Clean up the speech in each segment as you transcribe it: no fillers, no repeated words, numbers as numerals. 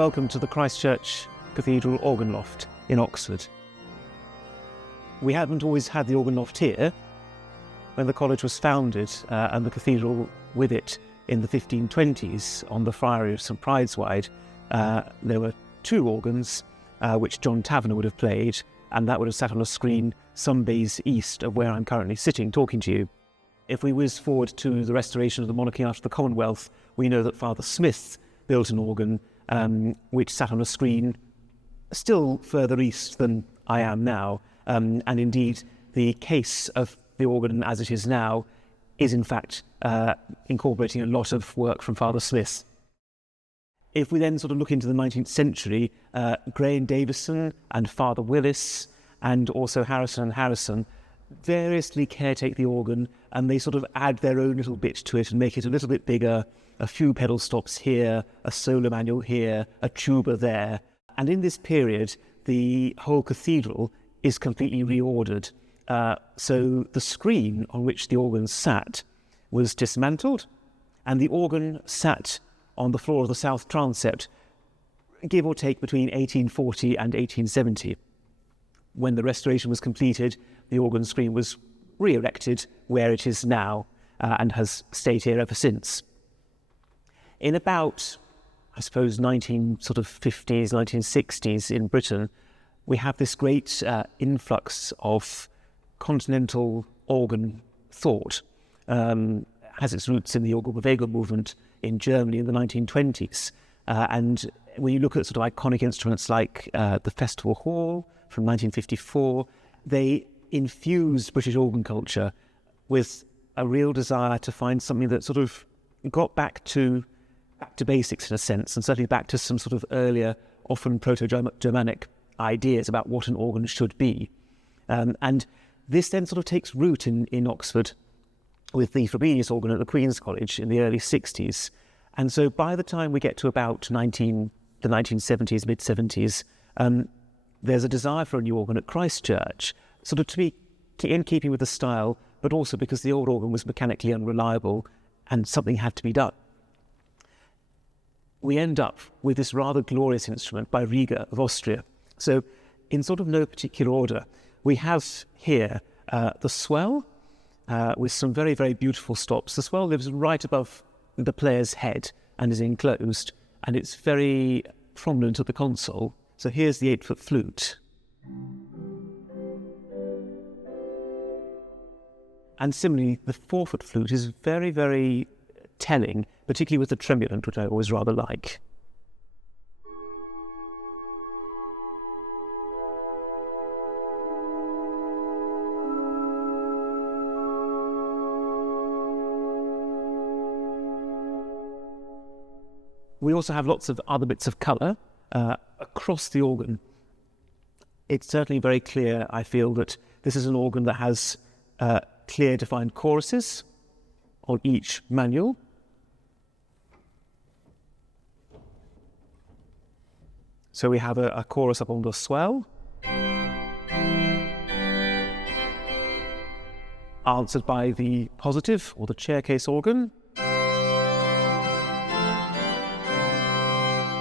welcome to the Christchurch Cathedral organ loft in Oxford. We haven't always had the organ loft here. When the college was founded and the cathedral with it in the 1520s on the Friary of St Prideswide, there were two organs which John Taverner would have played, and that would have sat on a screen some bays east of where I'm currently sitting talking to you. If we whiz forward to the restoration of the monarchy after the Commonwealth, we know that Father Smith built an organ which sat on a screen still further east than I am now, and indeed the case of the organ as it is now is in fact incorporating a lot of work from Father Smith. If we then sort of look into the 19th century, Gray and Davison and Father Willis and also Harrison and Harrison variously caretake the organ, and they sort of add their own little bit to it and make it a little bit bigger, a few pedal stops here, a solo manual here, a tuba there. And in this period, the whole cathedral is completely reordered. So the screen on which the organ sat was dismantled, and the organ sat on the floor of the south transept, give or take between 1840 and 1870. When the restoration was completed, the organ screen was re-erected where it is now and has stayed here ever since. In about, I suppose, 1950s, 1960s in Britain, we have this great influx of continental organ thought. Has its roots in the Orgelbewegung movement in Germany in the 1920s. And when you look at sort of iconic instruments like the Festival Hall from 1954, they infused British organ culture with a real desire to find something that sort of got back to basics in a sense, and certainly back to some sort of earlier, often Proto-Germanic ideas about what an organ should be. And this then sort of takes root in Oxford with the Frobenius organ at the Queen's College in the early 60s. And so by the time we get to about the 1970s, mid-70s, there's a desire for a new organ at Christchurch, sort of to be in keeping with the style, but also because the old organ was mechanically unreliable and something had to be done. We end up with this rather glorious instrument by Rieger of Austria. So in sort of no particular order, we have here the swell with some very, very beautiful stops. The swell lives right above the player's head and is enclosed, and it's very prominent at the console. So here's the 8-foot flute. And similarly, the 4-foot flute is very, very telling, particularly with the tremulant, which I always rather like. We also have lots of other bits of colour across the organ. It's certainly very clear, I feel, that this is an organ that has clear defined choruses on each manual. So we have a chorus up on the swell, answered by the positive or the chair case organ,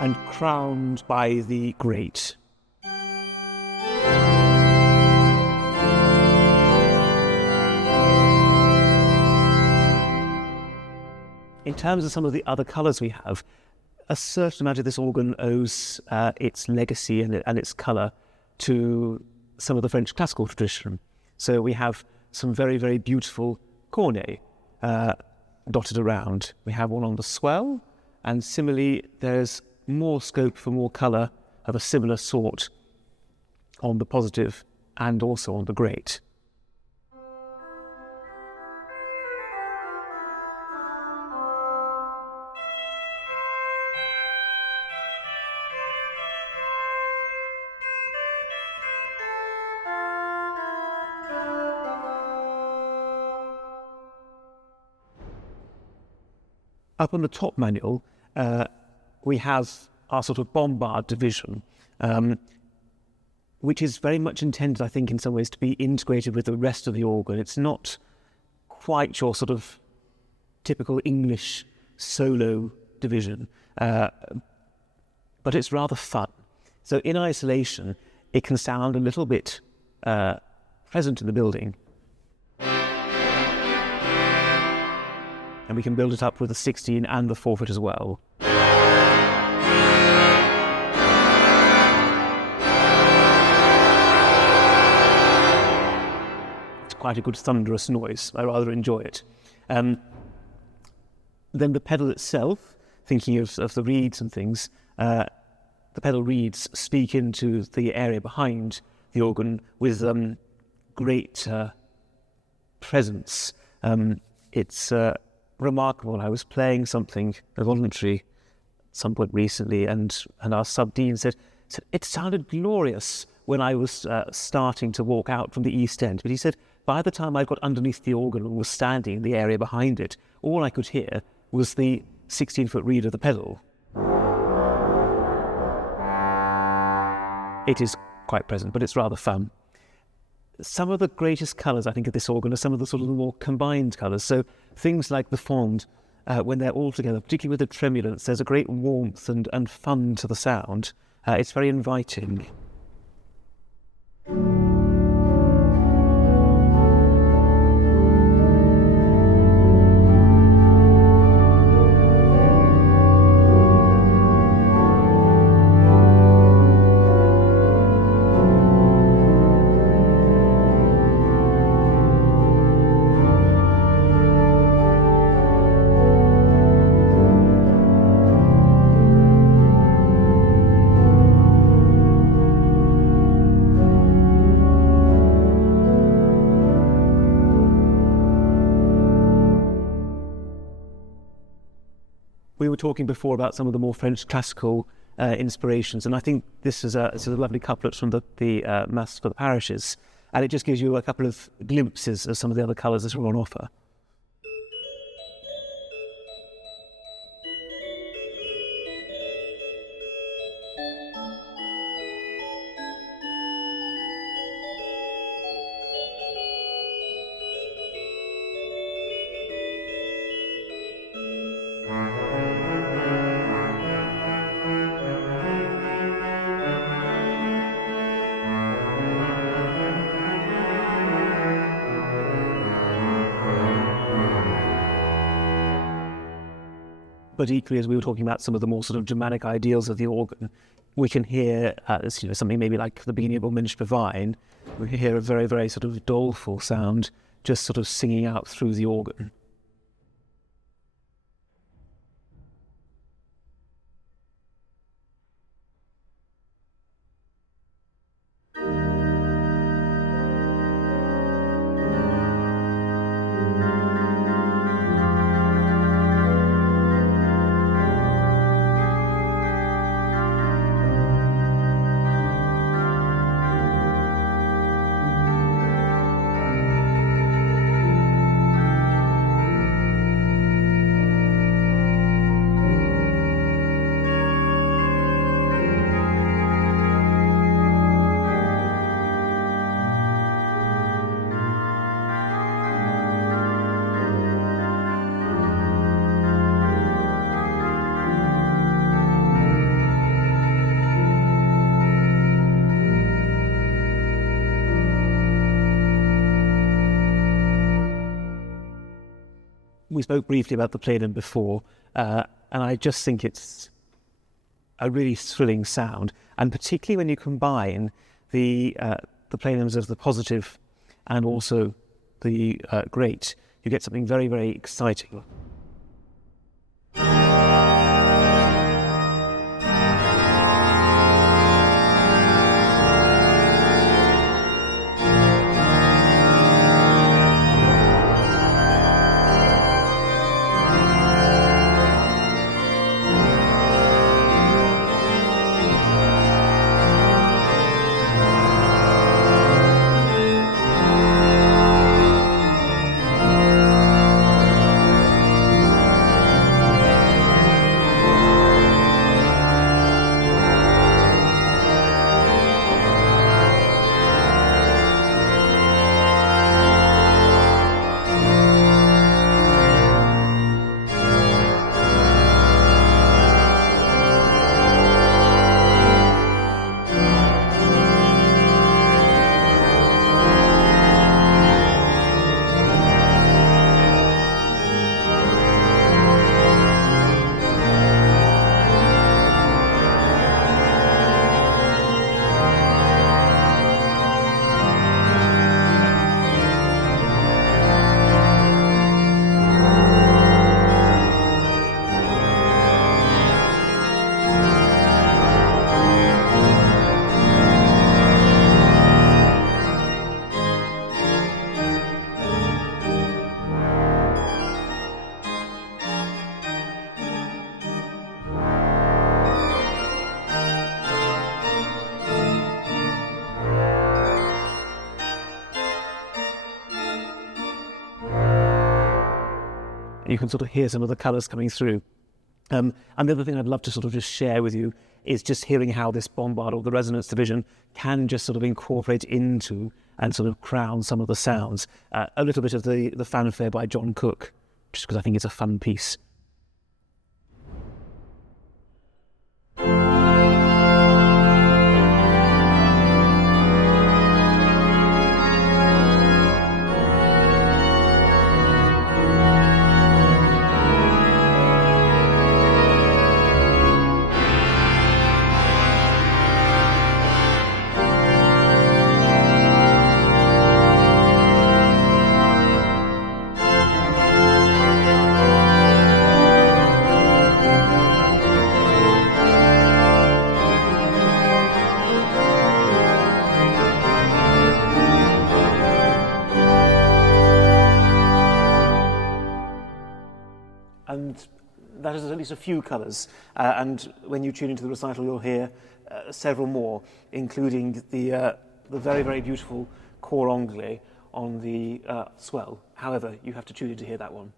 and crowned by the great. In terms of some of the other colours we have, a certain amount of this organ owes its legacy and its colour to some of the French classical tradition. So we have some very, very beautiful cornets dotted around. We have one on the swell, and similarly there's more scope for more colour of a similar sort on the positive and also on the great. Up on the top manual, we have our sort of bombard division, which is very much intended, I think, in some ways to be integrated with the rest of the organ. It's not quite your sort of typical English solo division, but but it's rather fun. So in isolation, it can sound a little bit present in the building. And we can build it up with the 16 and the 4-foot as well. It's quite a good thunderous noise. I rather enjoy it. Then the pedal itself, thinking of the reeds and things, the pedal reeds speak into the area behind the organ with great presence. It's remarkable. I was playing something, a voluntary, at some point recently, and our sub-dean said, it sounded glorious when I was starting to walk out from the East End. But he said, by the time I got underneath the organ and was standing in the area behind it, all I could hear was the 16-foot reed of the pedal. It is quite present, but it's rather fun. Some of the greatest colours, I think, of this organ are some of the sort of more combined colours. So things like the fond, when they're all together, particularly with the tremulance, there's a great warmth and fun to the sound. It's very inviting. We were talking before about some of the more French classical inspirations, and I think this is a lovely couplet from the Mass for the Parishes, and it just gives you a couple of glimpses of some of the other colours that are on offer. But equally, as we were talking about some of the more sort of Germanic ideals of the organ, we can hear something maybe like the beginning of O Mensch Bewein. We can hear a very, very sort of doleful sound just sort of singing out through the organ. We spoke briefly about the plenum before, and I just think it's a really thrilling sound, and particularly when you combine the plenums of the positive and also the great, you get something very, very exciting. You can sort of hear some of the colours coming through. And the other thing I'd love to sort of just share with you is just hearing how this bombard, or the resonance division, can just sort of incorporate into and sort of crown some of the sounds. A little bit of the fanfare by John Cook, just because I think it's a fun piece. And that is at least a few colours, and when you tune into the recital you'll hear several more, including the very, very beautiful cor anglais on the swell. However, you have to tune in to hear that one.